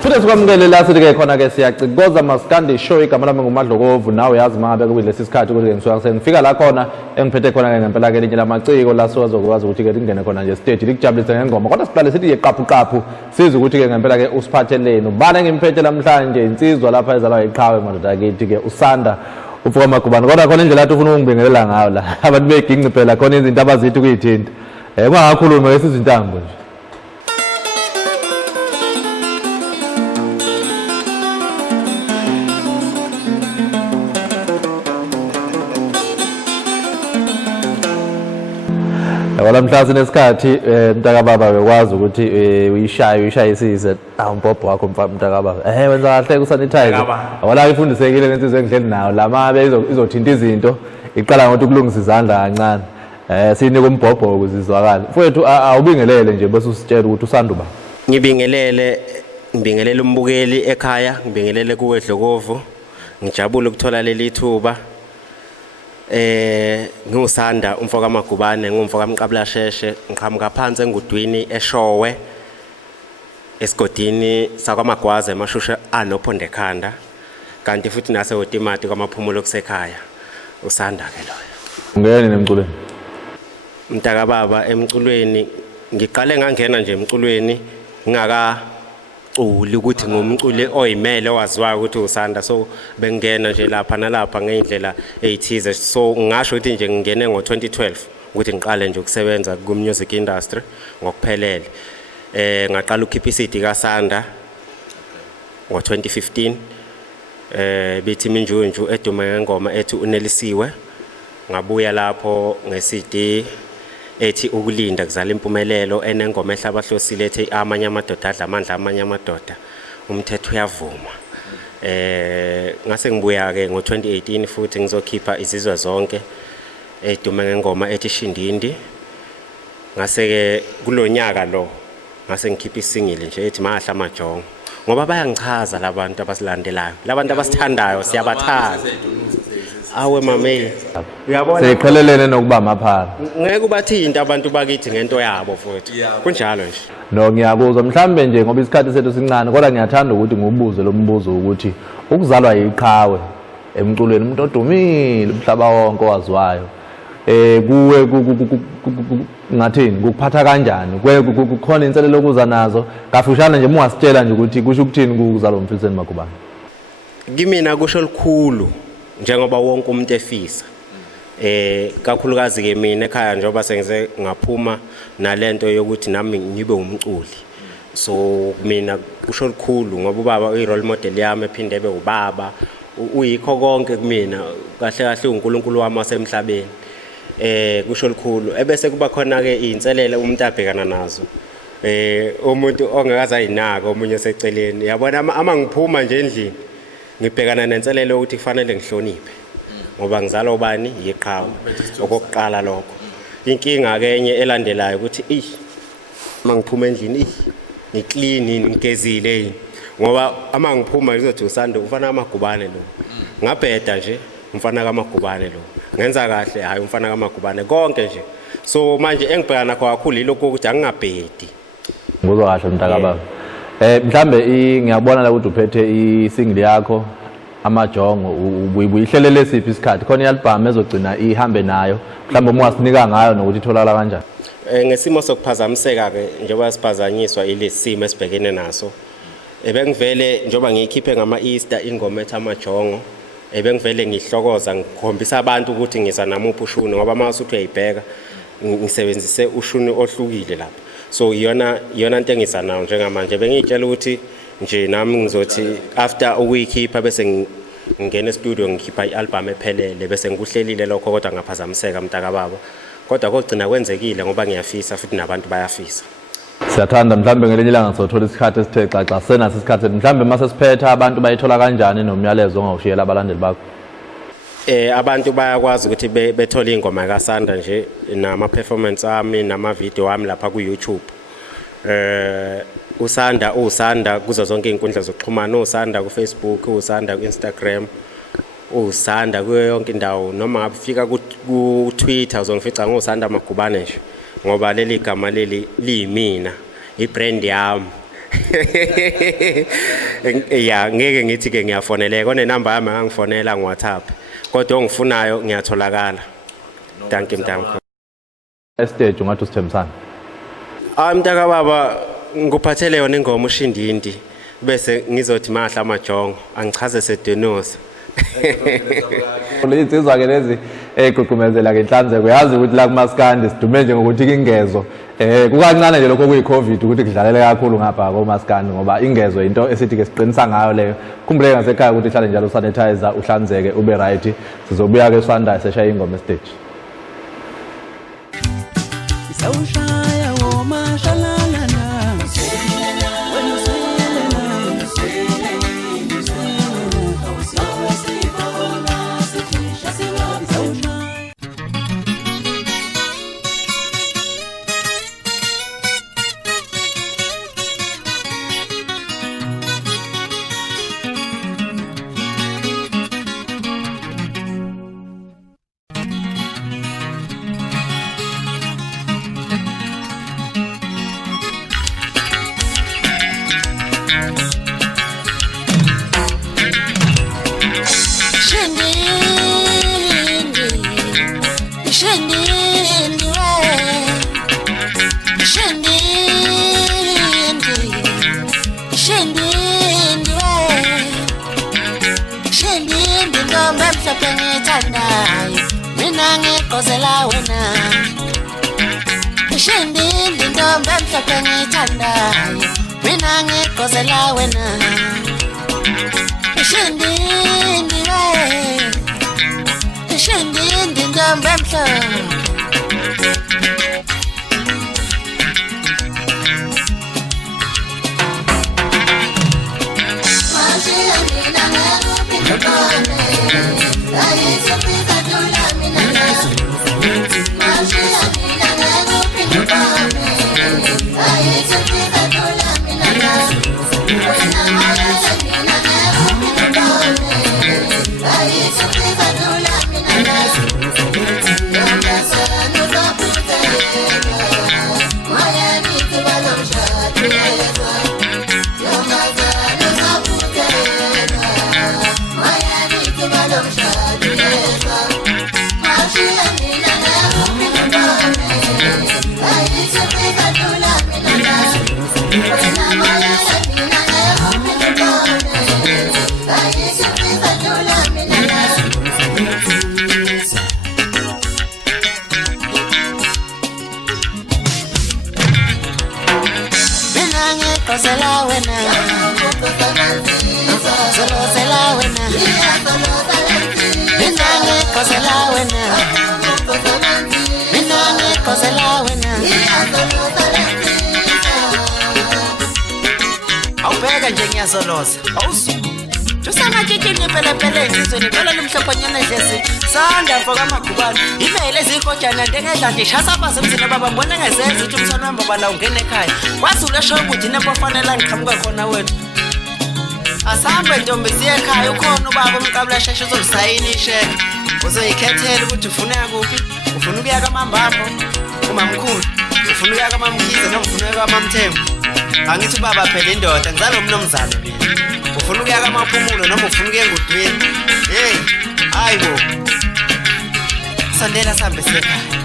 Futhi sikwamukele la sithi-ke khona-ke siyacikoza masikandi show igama lami ngumhlathuze nawe yazi mangabe kulesi sikhathi ukuthi ngisuka sengifika la khona engiphethe khona-ke ngempela-ke elinye lamaciko la sizokwazi ukuthi-ke lingene khona nje stage likujabulise ngengoma kodwa siqale sithi-ke qaphu size ukuthi-ke ngempela-ke usiphatheleni ubani engimphethe namhlanje insizwa lapha ezalwa iqhawe madoda akithi-ke usanda ufuka amagubane kodwa khona indlela athi ufuna ukungibingelela ngayo la abantu beginci phela khona izinto abazithi kuyithinta ungangakhulumi ngesizintambo nje. Wala mhla sinesikhathi mntaka baba bekwazi ukuthi uyishayisise umbhobho wakho mntaka baba wenza kahle kusanitize wala ifundisekile lensizwe engihleli nayo lamabe izothinta izinto iqala ngokuthi ukulungisa izandla kancane sinika umbhobho ukuzizwakala mfowethu awubingelele nje bese usitshela ukuthi usanda uba. Ngibingelele umbukeli ekhaya ngibingelele kuwe Dlokovu ngijabule ukuthola leli thuba ngusanda umfoka amagubane ngumfoka amqabula sheshe ngiqhamuka phansi engudwini eShowe esigodini sakwamagwaza emashusha anophonde ekhanda kanti futhi nase utimati kwamaphumulo kusekhaya usanda ke loyo. Ngene nemculweni mntaka baba emculweni ngiqale ngangena nje emculweni ngaka ukuthi ngumculi oyimele owaziwayo ukuthi usanda so bengena nje lapha nalapha ngeindlela ezithize so ngasho ukuthi nje ngingene ngo2012 ukuthi ngiqale nje ukusebenza ku music industry ngokuphelele ngaqala ukhipha iCD kaSanda ngo2015 bithi minjunju edume ngengoma ethi unelisiwe ngabuya lapho ngeCD ethi ukulinda kuzala impumelelo enengoma ehlabahlosile ethi amanye amadoda adla amandla amanye amadoda umthetho uyavuma ngase ngibuya ke ngo2018 futhi ngizokhipha izizwe zonke edume ngengoma ethi Shindindi ngase ke kulonyaka lo ngase ngikhipha isingle nje ethi mahla amajongo ngoba bayangichaza labantu abasilandelayo labantu abasithandayo siyabathanda awe mame uyabona seqhelelene nokuba maphala ngeke ubathinta abantu bakithi ngento yabo futhi kunjalo nje no ngiyakuzwa mhlambe nje ngoba isikhathi sethu sincane kodwa ngiyathanda ukuthi ngibuze lo mbuzo ukuthi ukuzalwa yiqhawe emculweni umuntu odumile umhlaba wonke owaziwayo kuwe ngathini ukuphatha kanjani kukhona inselelo okuza nazo kafushana nje ungasitshela nje ukuthi kusho ukuthini ukuzalwa umfiseni Magubane. Kimina kusho likhulu njengoba wonke umuntu efisa kakhulukazi ke mina ekhaya njengoba sengize ngaphuma nalento yokuthi nami ngibe umculi so mina kusho likhulu ngoba ubaba uyi-role model yami ephinde ebe ubaba uyikho konke kumina kahle kahle uNkulunkulu wami wasemhlabeni kusho likhulu ebese kuba khona ke izinselele umuntu abhekana nazo umuntu ongakaza ayinaka omunye seceleni yabona ama ngiphuma nje endlini ngibhekana nenselelo ukuthi kufanele ngihloniphe ngoba ngizalwa ubani yiqhawe okokuqala lokho inkinga ke enye elandelayo ukuthi mangiphuma endlini ngiclean ngigezile ngoba ama ngiphuma ngizothi usanda ufana amagubane lo ngabheda nje umfana kaMagubane lo ngenza kahle hayi umfana kaMagubane konke nje so manje engibhekana kakhulu yilokho ukuthi angingabhedi ngizwa kahle mntaka baba. Mhlambe ngiyabona la ukuthi uphethe isingle yakho amajongo uyihlelele siphi isikhathi khona i-album ezogcina ihambe nayo mhlambe uma wasinika ngayo nokuthi itholakala kanjani. Ngesimo sokuphazamiseka ke njengoba siphazanyiswa ilesimo esibhekene naso ebengivele njengoba ngiyikhiphe ngama-Easter ingoma ethi amajongo ebengivele ngihlokoza ngikhombisa abantu ukuthi ngiza namuphi ushuni ngoba mase uthi uyayibheka ngisebenzise ushuni ohlukile lapha so iyona into engisa nayo njengamanje bengitshela ukuthi nje nami ngizothi after ukuyikhipha bese ngingena e-studio ngikhipha i-album ephelele bese ngikuhlelile lokho kodwa ngaphazamiseka mntaka baba kodwa kokugcina kwenzekile ngoba ngiyafisa futhi nabantu bayafisa. Siyathanda mhlambe ngelinye ilanga sothola isikhathi esithe xaxa senasi isikhathi mhlambe mase siphetha abantu bayithola kanjani nomyalezo ongawushiyela abalandeli bakho. Abantu bayakwazi ukuthi bethole ingoma kaSanda nje nama performance ami nama video ami lapha ku YouTube. Usanda kuzo zonke inkundla zokuxhumana usanda ku Facebook usanda ku Instagram usanda kuyo yonke indawo noma ngabe ufika ku Twitter uzongifica ngosanda Magubane nje ngoba leli gama leli liyimina ibrand yami ya ngeke ngithi ke ngiyafoneleka one number yami angifonela ngoWhatsApp kodwa ongifunayo ngiyatholakala thank you mntanami estage ungathi usithembisana mntaka baba ngikuphathele yona ingoma ushindindi bese ngizothi mahla amajongo angichaze seDenosa insizwa ke lezi egqugqumezela ke inhlanzeko yazi ukuthi la kumaskandi sidume nje ngokuthi kingezo kukancane nje lokho kuyiCovid ukuthi kudlalele kakhulu ngapha komaskandi ngoba ingezo into esithi ke siqinisa ngayo leyo khumbuleke ngasekhaya ukuthi ihlale njalo sanitizer uhlanzeke ube right sizobuya ke Swandayi seshaya ingoma stage Sawushaya woma shalalana awubheka nje ngiyazoloza awusu tusama tshitshini phela insizweni phela lumhloponyana hlezi sanda mfoka Magubane imele ezikojana ndengedla nje shasa phansi emzini baba mbona ngezenza ukuthi umsana wami baba la ungene ekhaya kwazulu esho ukuthi nepho fanele ngiqhamuka khona wena asambe ntombi siye ekhaya ukhona ubaba umqabula sheshe uzosayina isheke uzoyikhethela ukuthi ufuna kuphi ufuna ukuya kaMambambo umamkhulu ufuna ukuya kaMamkhize noma ufuna ukuya kaMamthembu angithi ubaba phela indoda ngizalo mnomzana mina ufuna ukuya kaMaphumulo noma ufuna ukuya eNgudwini hey hayibo sondela sambe sekhaya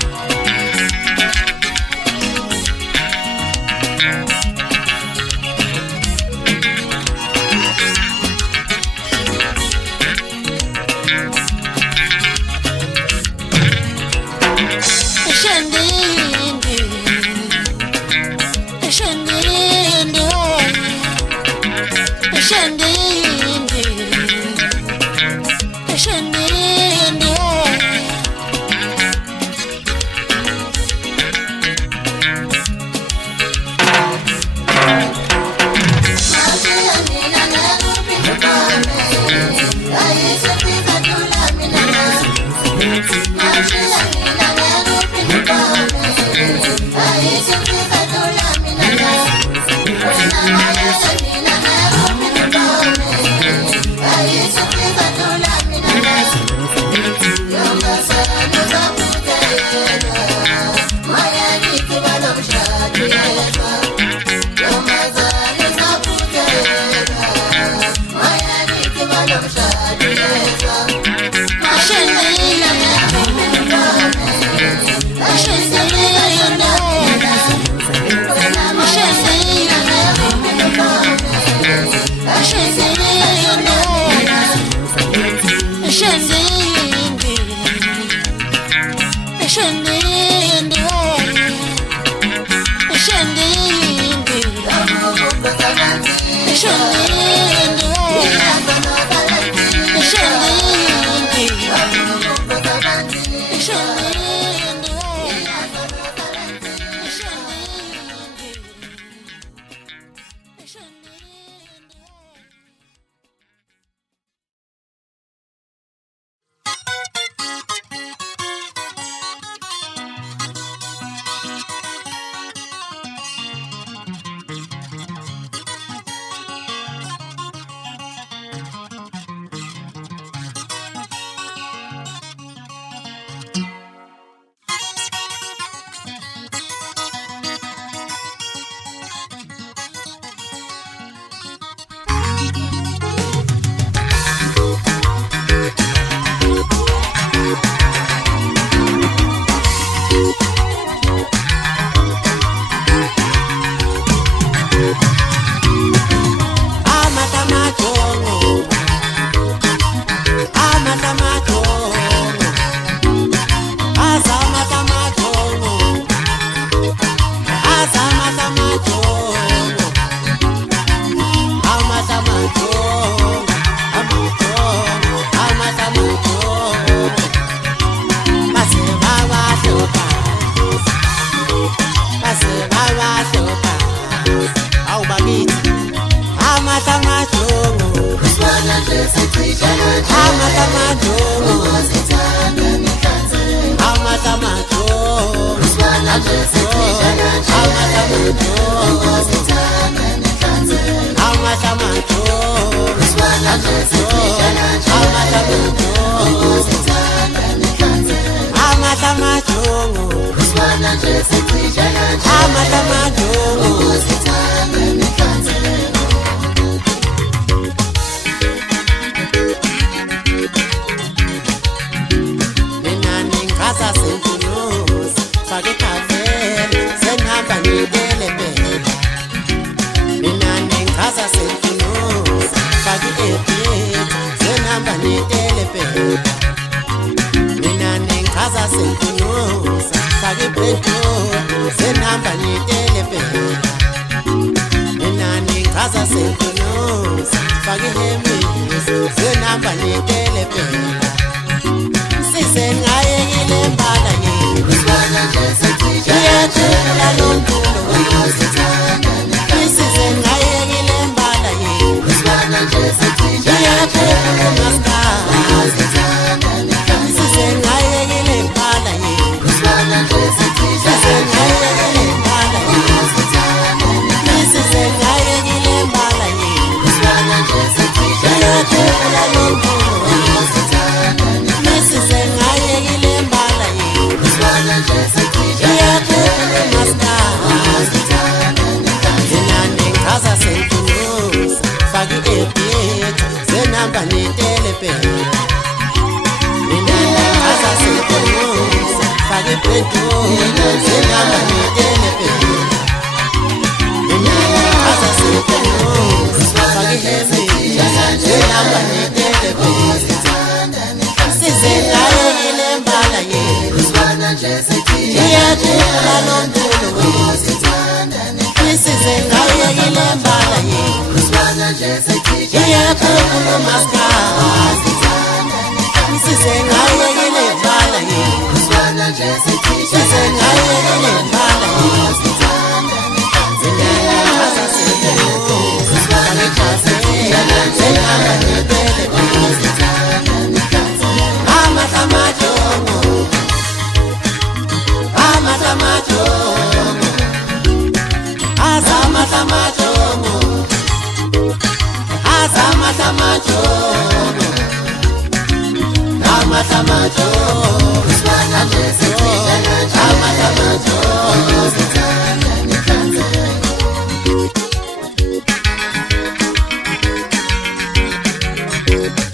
Thank you.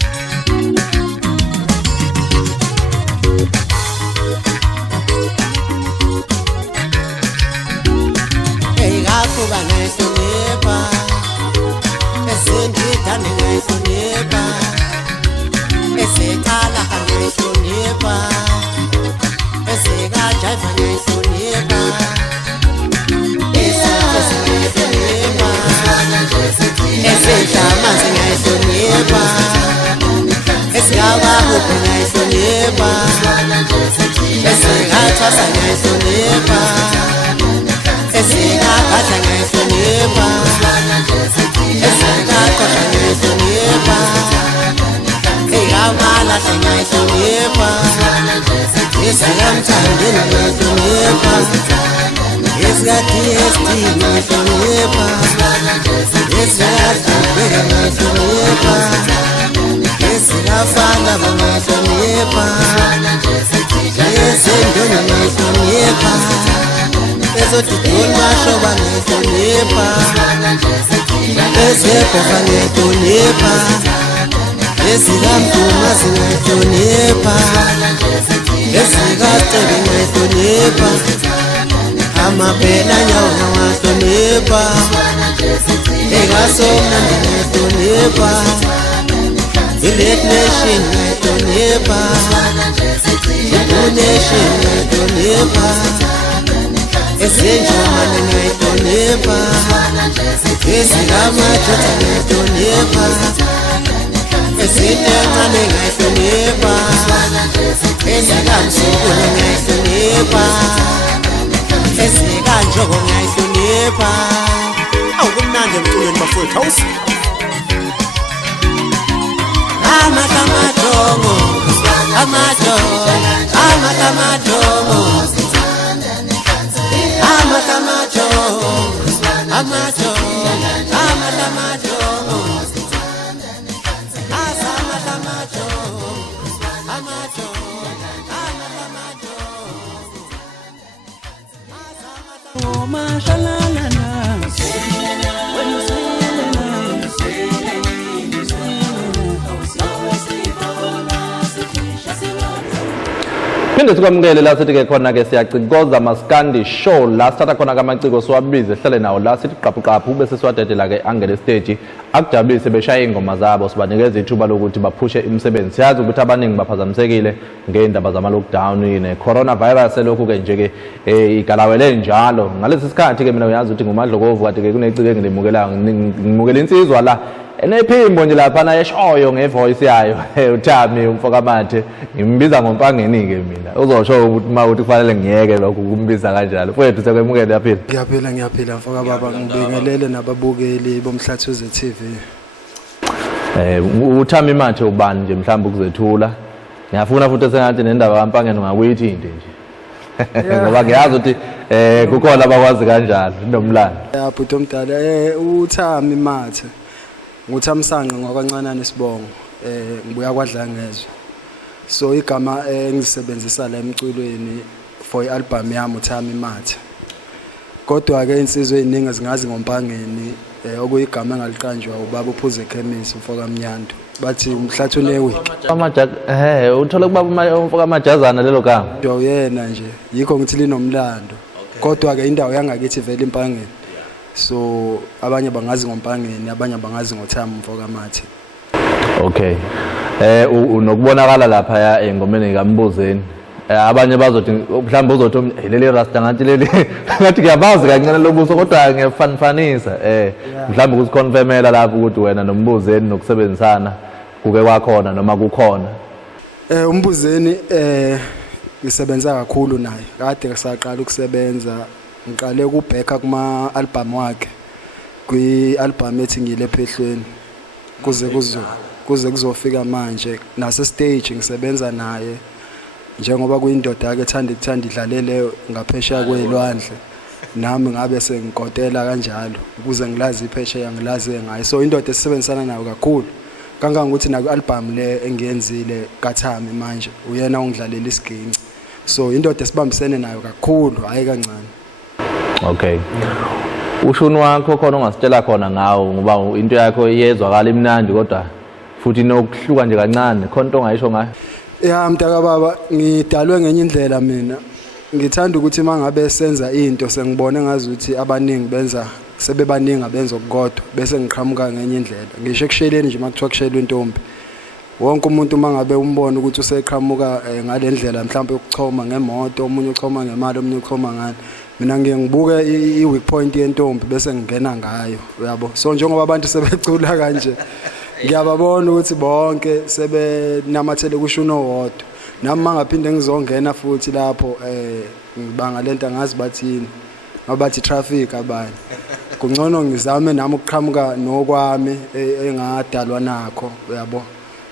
ngiyayihlonipha esigaba kuphi ngiyayihlonipha esingathwasa ngiyayihlonipha esingagadla ngiyayihlonipha esingaqoqa ngiyayihlonipha eyamalahla ngiyayihlonipha esikamthandeni ngiyayihlonipha esikadst ngiyayihlonipha esikadubeka ngiyayihlonipha esikafana ngiyayihlonipha esendoni ngiyayihlonipha ezodidoni mashoba ngiyayihlonipha ezebhofa ngiyayihlonipha ezikamduma zingayihlonipha ezikacebe ngiyayihlonipha amabhela nyawo ngiyawahlonipha ekasomnandi ngiyayihlonipha i-Red Nation ngiyayihlonipha i-Blue Nation ngiyayihlonipha ezenjomane ngiyayihlonipha ezikamajoda ngiyayihlonipha ezitencane ngiyayihlonipha ezikamsukulu ngiyayihlonipha ezikanjoko ngiyayihlonipha awukumnandi emculweni bafowethu awusi amakamadongo amadongo amakamadongo amakamadongo amadongo amakamadongo Oh, mashallah, phinde sikwamukele la sithi ke khona ke siyacikoza maskandi show la sithatha khona kamaciko siwabize sihlale nawo la sithi qaphu bese siwadedela ke angele stage akujabulise beshaya ingoma zabo sibanikeza ithuba lokuthi baphushe imisebenzi siyazi ukuthi abaningi baphazamisekile ngeindaba zama lockdown ne coronavirus lokhu ke nje ke igalawele njalo ngalesi sikhathi ke mina uyazi ukuthi ngumadlokovu kade ke kunecike engimukela ngimukela insizwa la enephimbo nje lapha na yeshoyo ngevoice yayo uThami umfokamathe ngimbiza ngompangeni ke mina uzosho ukuthi mawuthi kufanele ngiyeke lokho kumbiza kanjalo mfowethu sekwemukele yaphila Ngiyaphila mfoka baba ngibingelele nababukeli bomhlathuze TV. uThami mathe ubani nje mhlawumbe ukuzethula ngiyafuna futhi sengathi nendaba kampangeni ngakuyithinte nje ngoba ngiyazi ukuthi kukhona abakwazi kanjalo nomlando Bhuti omdala uThami mathe nguthamsanqa ngokwancanane sibongo ngibuya kwaDlangezwe so igama engisebenzisa la emculweni for ialbum yami uThami mathe kodwa ke insizwe eziningi zingazi ngompangeni okuyigama engaliqanjwa ubaba uphuze chemist umfoka Mnyanto bathi umhlathune week amajazi uthola kubaba umfoka amajazana lelo gama uyena nje yikho ngithi linomlando kodwa ke indawo yangakithi vele impangeni so abanye bangazi ngompangeni abanye bangazi ngoThami mfoka mathe okay unokubonakala lapha ya engomeni kaMbuzeni abanye bazothi mhlawumbe uzothi leli rasta ngathi leli ngathi ngiyabazi kancane lobuso kodwa ngiyafanfanisa mhlawumbe ukusiconfirmela lapho ukuthi wena noMbuzeni nokusebenzisana kuke kwakhona noma kukhona uMbuzeni ngisebenza kakhulu naye kade ngisaqala ukusebenza ngiqale ukubheka kuma album wakhe kwi-album ethi ngile phehlweni kuze kuzofika manje nase stage ngisebenza naye njengoba kuyindoda yake ethanda idlalele ngaphesheya kwelwandle nami ngabe sengikotela kanjalo ukuze ngilazi iphesheya ngilazi ngayo so indoda esisebenzisana nayo kakhulu kangangokuthi naku album le engiyenzile kaThami manje uyena ongidlalela isiginci so indoda esibambisene nayo kakhulu hayi kancane. Okay. Ushuni wakho khona ongasitshela khona ngawo ngoba into yakho iyezwakala imnandi kodwa futhi inokuhluka nje kancane khona into ongayisho ngayo. Ya mntaka baba ngidalwe ngenye indlela mina ngithanda ukuthi mangabe senza into sengibone ngazi ukuthi abaningi benza sebebaningi abenza okukodwa bese ngiqhamuka ngenye indlela ngisho ekusheleni nje makuthiwa kushelwe intombi wonke umuntu mangabe umbona ukuthi useqhamuka ngalendlela mhlawumbe ukuchoma ngemoto omunye uchoma ngemali omunye uchoma ngani mina ngibuke i-weak point yentombi bese ngingena ngayo uyabo so njengoba abantu sebecula kanje ngiyababona ukuthi bonke sebenamathele kushuno wodwa nami mangaphinde ngizongena futhi lapho ngibanga lento angazi bathini abathi traffic abanye kungcono ngizame nami ukuqhamuka nokwami engadalwa nakho uyabo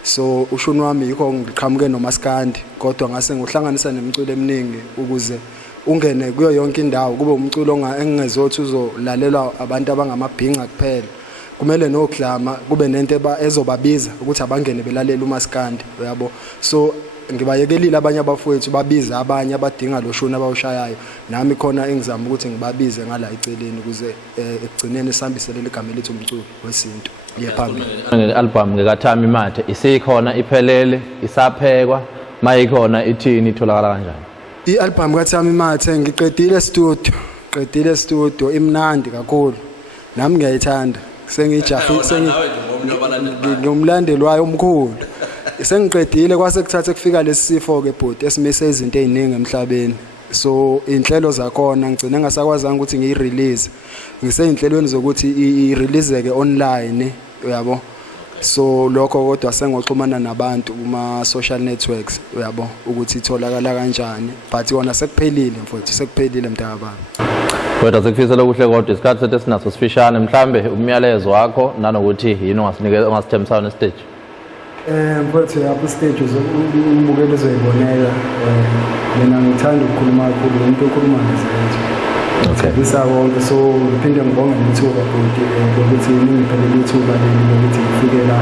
so ushuno wami yikho ngiqhamuke nomaskandi kodwa ngase ngohlanganisa nemiculo eminingi ukuze ungene kuyo yonke indawo kube umculo engingezothi uzolalelwa abantu abangamabhinqa kuphela kumele noklama kube nento ezobabiza ukuthi abangene belalela umaskandi uyabo so ngibayekelile abanye abafowethu babiza abanye abadinga lo shona abawushayayo nami khona engizama ukuthi ngibabize ngala eceleni ukuze ekugcineni sihambisele igama lethu umculo wesintu yephambili album ngekathami mathe isikhona iphelele isaphekwa mayikhona ithini itholakala kanjani i-album kathami mathe ngiqedile studio imnandi kakhulu nami ngiyayithanda ngumlandeli wayo omkhulu sengiqedile kwase kuthathe kufika lesifo ke bhuti esimise izinto eziningi emhlabeni so inhlelo zakhona ngicine ngasakwazi ukuthi ngiyirelease ngiseyinhlelweni zokuthi ireleaseke online uyabo so lokho kodwa sengoxhumana nabantu kuma social networks uyabo ukuthi itholakala kanjani but yona sekuphelile mfowethu sekuphelile mntakababa kodwa sekufisela okuhle kodwa isikhathi sethu sinaso sifishane mhlambe umyalezo wakho nanokuthi yini ongasithembisana nestage mfowethu yapho stage ubukele uzoyibonela mina ngithanda ukukhuluma kakhulu into okhuluma ngezenzo okay bisawonke so ngiphinde ngibonge ithuba futhi ukuthi ngiphelele ithuba leli lokuthi ngifike la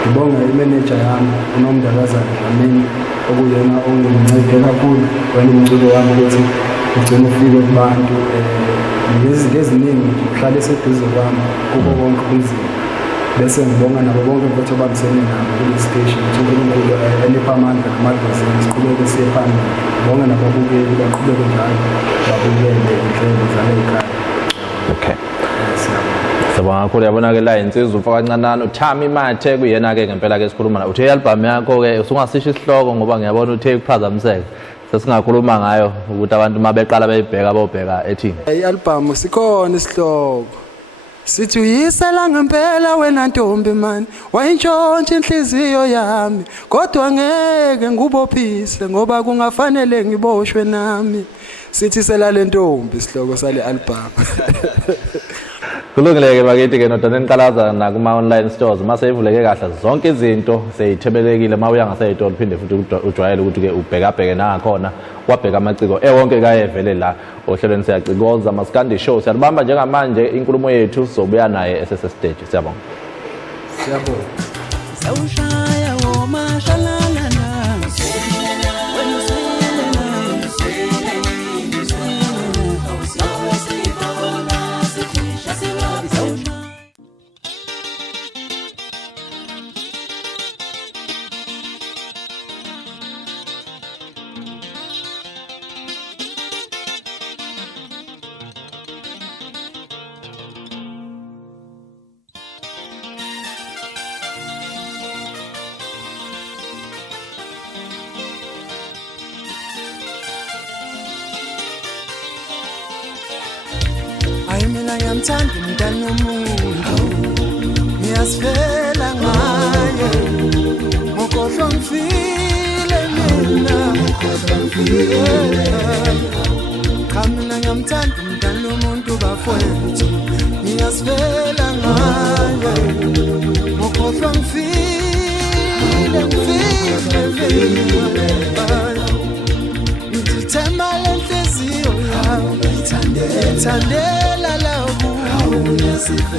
ngibonga imanager yami unomdakazana Dlamini okuyena ongincede kakhulu wena umculo wami ukuthi ugcine ufike kubantu ngezinto eziningi uhlale eseduze kwami kubo konke kunzima bese ngibonga nabo bonke mfowethu abambisene nabo kule station uNkulunkulu enipha amandla namadlozi siqhubeke siye phambili ngibonga nababukeli baqhubeke njalo babukele inhlelo zale ekhaya okay sabona kakhulu yabona ke la insizwa ufaka kancanana uThami Mathe kuyena ke ngempela ke sikhuluma la uthi i-album yakho ke usungasisho isihloko ngoba ngiyabona uthe ukuphazamiseka sesingakhuluma ngayo ukuthi abantu mabeqala beyibheka bobheka ethini i-album sikhona isihloko sithi uyisela ngempela wena ntombi man wayintshontsha inhliziyo yami kodwa ngeke ngubophise ngoba kungafanele ngiboshwe nami sithi sela le ntombi isihloko sale album kulungile-ke bakithi ke nodwa neniqalaza nakuma-online stores mase ivuleke kahle zonke izinto seyithebelekile uma uya ngasey'tolo phinde futhi ujwayele ukuthi-ke ubhekabheke nangakhona wabheka amaciko ewonke kayevele la ohlelweni siyacikoza maskandi show siyalibamba njengamanje inkulumo yethu sizobuya naye esesestage siyabonga Sawushaya womashalala Ay mina ngiyamthanda umntana womuntu ngiyasifela ngaye ngokhohlwa ngifile mina cha mina ngiyamthanda umntana womuntu bafowethu ngiyasifela ngaye ngokhohlwa ngifile ngithemba lenhliziyo yami ithandela lawo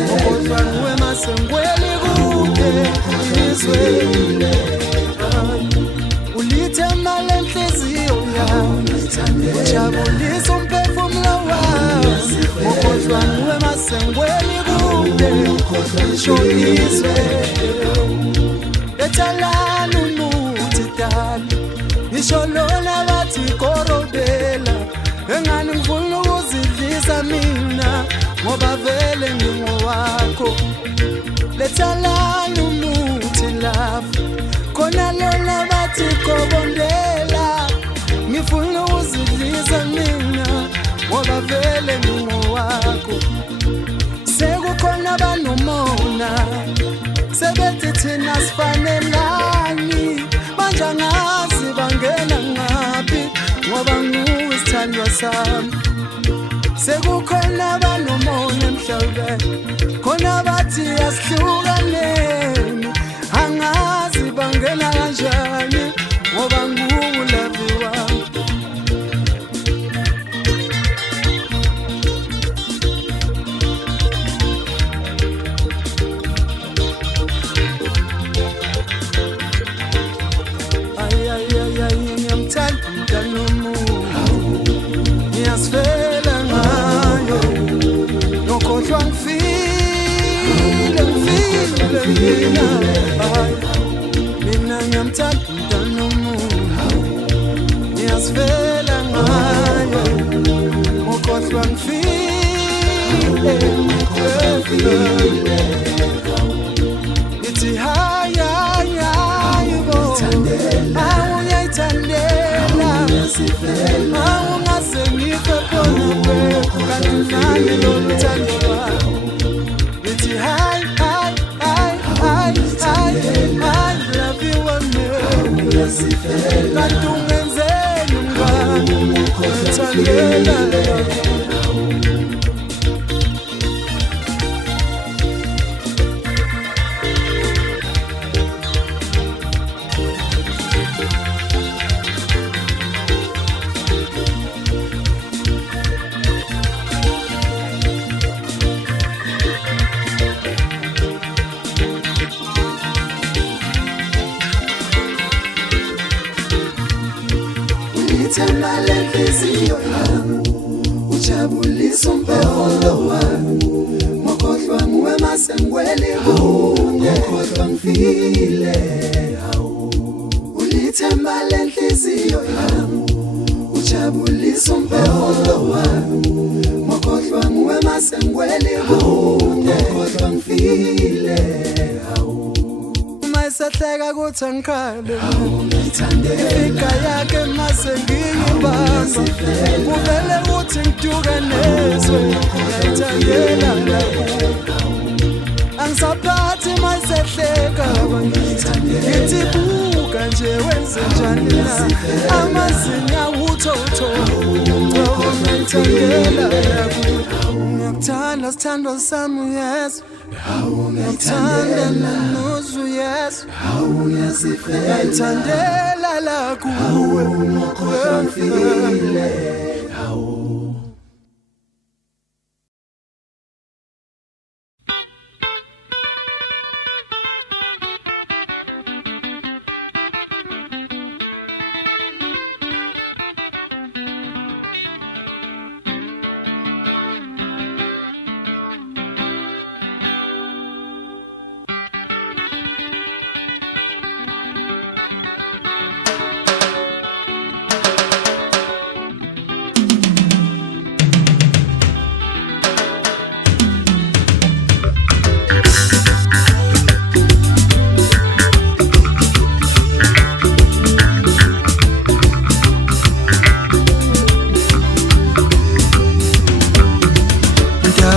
ukhohlwa nguwe masengweli kude izwe ulithemba lenhliziyo yami ujabulisa umphefumulo wami ukhohlwa nguwe masengweli kude isho izwe ethalana umuthi dali isho lona bathi korobela engani ngifuna ukuzidlisa mina ngoba vele ngingowakho lethalana umuthi lapha khona lona bathi kobondela ngifuna ukuzidlisa mina ngoba vele ngingowakho sekukhona abanomona sebethi thina sifanelani manje angazi bangena ngaphi ngoba nguwe isithandwa sami sekukhona abanomona emhlabeni khona bathi asihlukaneni angazi bangena kanjani ngoba nguwe love wami Mina ngiyamthanda umntwana omuhle ngiyasivela ngayo ngokhohlwa ngifile ithi hayi hayi hayi bo awungiyithandela awungaze ngife khona kanti nami lo mthando wakho ithi hayi I love you kanti ungenzeni ngani ngithandela Themba lenhliziyo yami ujabulisa umphefumulo wami ngokhohlwa nguwe mase ngwele kunye ngokhohlwa ngifile ulithemba lenhliziyo yami ujabulisa umphefumulo wami ngokhohlwa nguwe mase ngwele kunye ngokhohlwa ngifile mayisahleka kuthi angikhale ifika yakhe mase ngiyibamba kuvele uthi ngiduka nezwe ngiyayithandela angisaphathi mayisahleka ngithi buka nje wenze njani na amazinga uthotho ngiyayithandela ngiyakuthanda sithandwa sami yes ngiyamthanda nanuzu yes ngiyayithandela la kuwe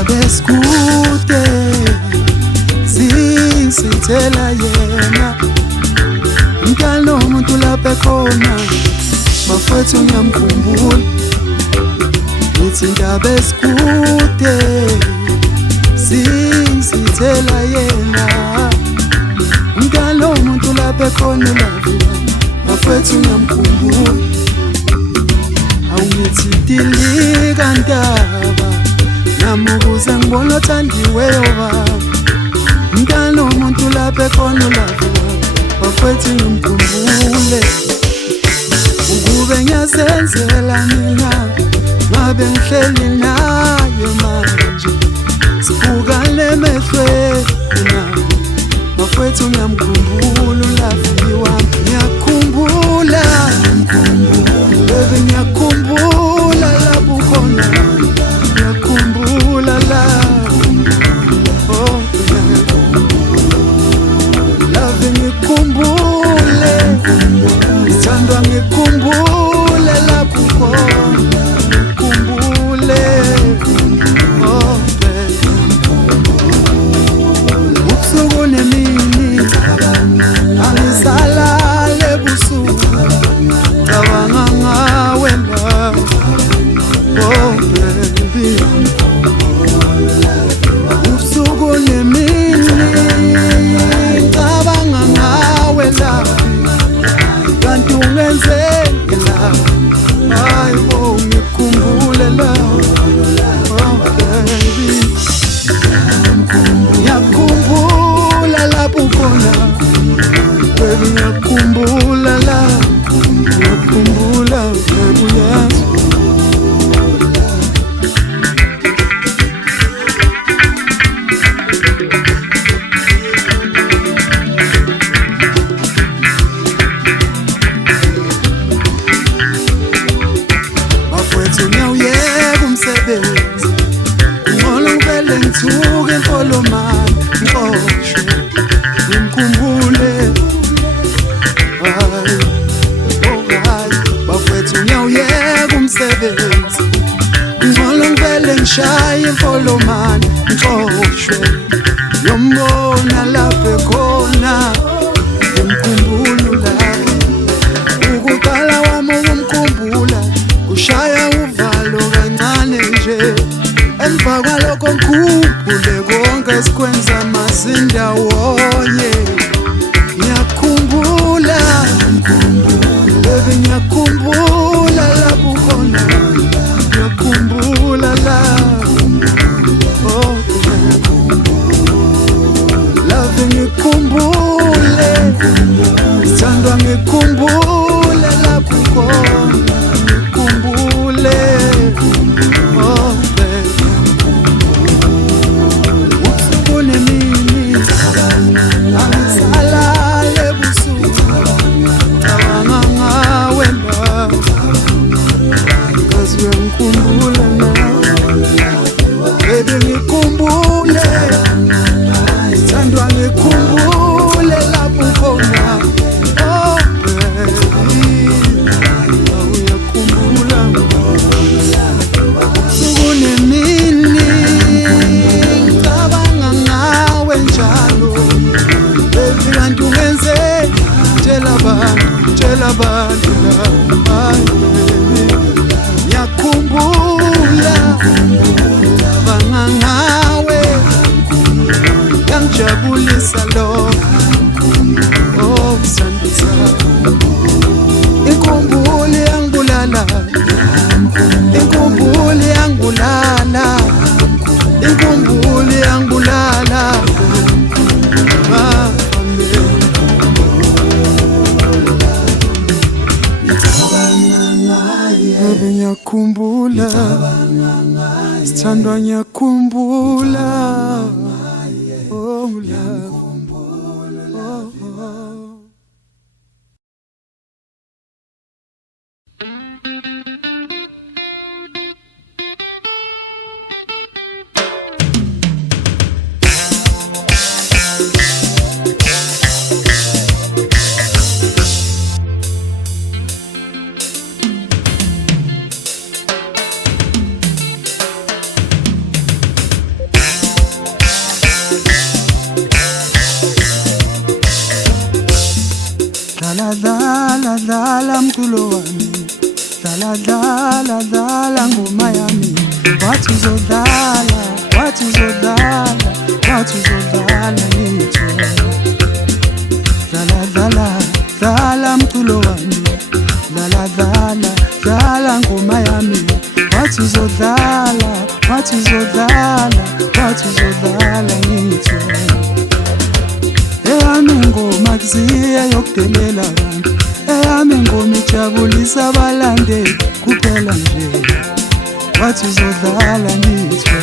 beskude sisithela yena mntana umuntu lapha khona bafethu ngiyamkhumbula nithi ndaba eskude sisithela yena mntana umuntu lapha khona lavila bafethu ngiyamkhumbula awungithi dilika ndaba namubuza ngibona othandiweyo baba mntana umuntu lapha ekhona lapha bafethu ngimkhumbule ukube ngiyazenzela mina ngabe ngihleli naye manje sibukane emehlweni bafethu ngiyamkhumbula ulafi wami ngiyakhumbula baby ngiyakhumbula lapho khona ngiyakhumbula la oh love ngikhumbule sithandwa ngikhumbule lapho khona ngikhumbule oh baby ubusuku nemini ungenzeni la hayi bo ngikhumbule la oh baby ngiyakhumbula lapho khona baby ngiyakhumbula la ngiyakhumbula baby yes ngithuke emfolomani ngixoshwe ngimkhumbule hayi oh hayi bafethu ngiyawuyeka umsebenzi ngcono ngivele ngishaye emfolomani ngixoshwe yombona lapho ekhona ngimkhumbula ukuqala wami ukumkhumbula kushaya uvalo kancane nje emva kwalokho ngikhumbule konke esikwenza masindawonye ngiyakhumbula baby ngiyakhumbula lapho khona ngiyakhumbula la oh love ngikhumbule sithandwa ngikhumbule lapho khona ngikhumbule oh tshela abantu ngiyakhumbula bangangawe yangijabulisa lo oh sandisa inkumbulo yangibulala inkumbulo yangibulala inkumbulo yangibulala ngiyakhumbula sithandwa ngiyakhumbula oh love dala mculo wami dala ngoma yami wathi uzodlala ngitho dala mculo wami dala ngoma yami wathi uzodlala ngitho eyami ngoma kuziye yokudelela abantu eyami ngoma ijabulisa abalandeli kuphela nje wathi uzodlala ngitho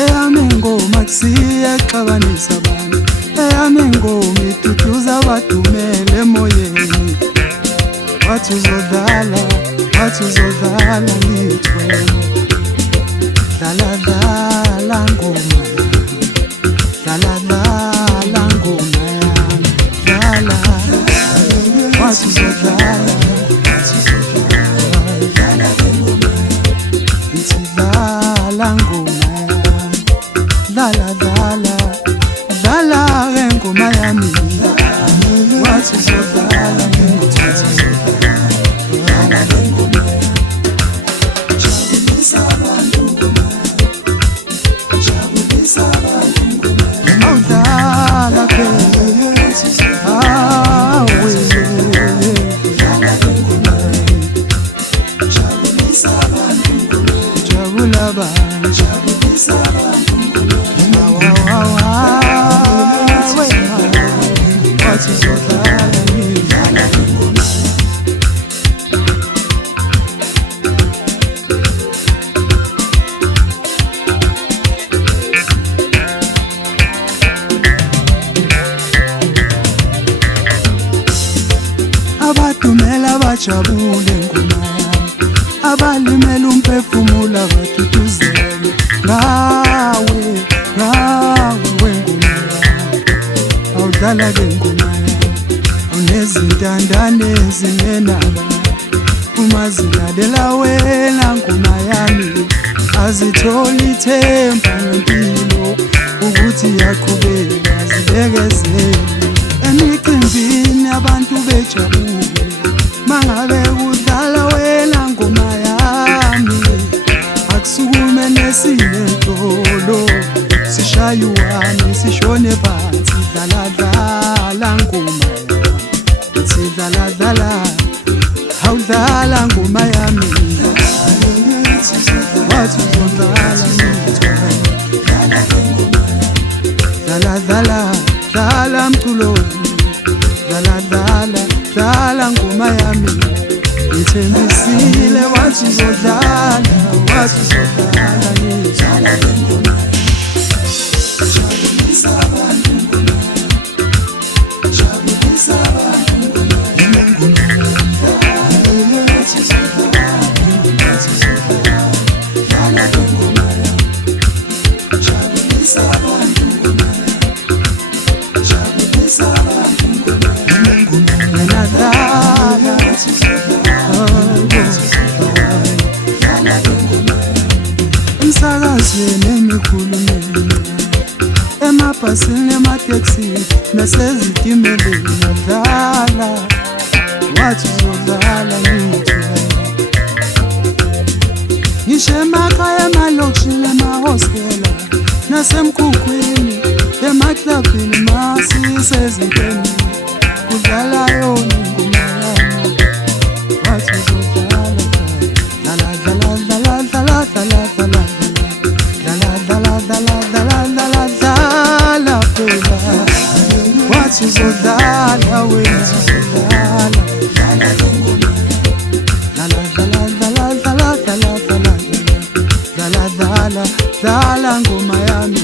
eyami ngoma kuziye exabanisa abantu eyami ngoma iduduza abadumele emoyeni wathi uzodlala ngitho dala ngoma dala ngoma dala wathi uzodlala ithi dala ngoma dala ngoma yami wathi uzodlala dumela bajabule ngoma yami abalimela umphefumulo abatutuzele ngawe wengoma yami awudlala ke ngoma yami awunezintandane ezingenaba uma zilalela wena ngoma yami azitholi ithemba ngempilo ukuthi yaqhubeka zibekezele emicimbini abantu bejabule mangabe kudlala wena ngoma yami akusukume nesinetolo sishaye uwami sishone phansi dala ngoma yami sidlala awudlala ngoma yami wathi uzodlala dala mculo dala ngoma yami ngithembisile wathi uzodlala ngoma emsakazweni emikhulumeni emabhasini emateksini nasezitimeleni udlala wathi uzodlala ngisho emakhaya emalokishini emahostela nasemkhukhwini emaklabhini masisezintweni kudlala yona ingoma yami wathi uzodlala wathi uzodlala wena dala ngoma yami